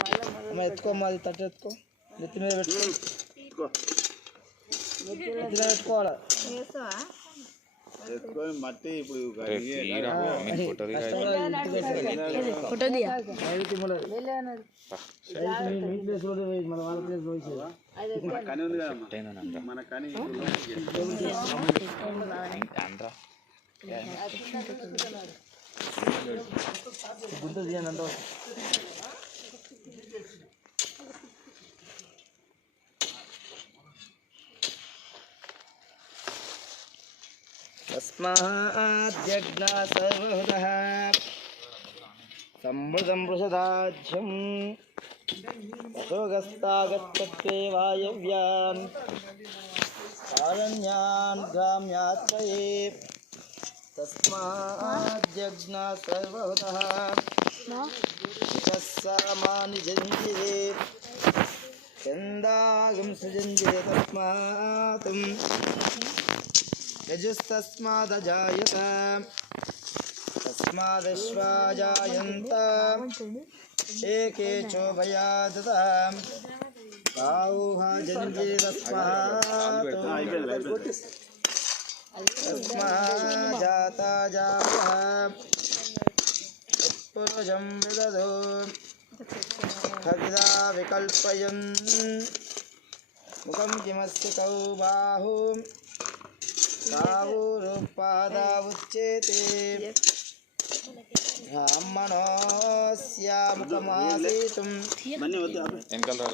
అమ్మ ఎత్తుకోమ్మా, అది తట్టు ఎత్తుకో, నెత్తి మీద పెట్టుకో, నెత్తి మీద పెట్టుకోవాలి. మట్టి ఇప్పుడు మన వాళ్ళ ప్లేస్ మన కానీ గుంతలు తీయండి అంత తస్మాద్యజ్ఞా సర్వహృదః సంవృతం వృషదాజ్యం అశోగస్తాగచ్చత్వే వాయవ్యాన్ ఆరణ్యాన్ గ్రామ్యాత్రయే తస్మాద్యజ్ఞా సర్వహృదః సామాని జంజిరే చందాగం సజంజిరే తస్మాత్ యజుస్తస్మాదజాయత తస్మాదశ్వా జాయంత ఏకే చోభయాదత బాహుః జంజిరే తస్మాత్ తస్మాజ్జాతా జాతః పురుషం విదధో ఖగిదా వికల్పయన్ ముఖం కిమస్య కౌ బాహు కావురుపాదావుచ్యేతే బ్రాహ్మణోస్య ముఖమాసీతుం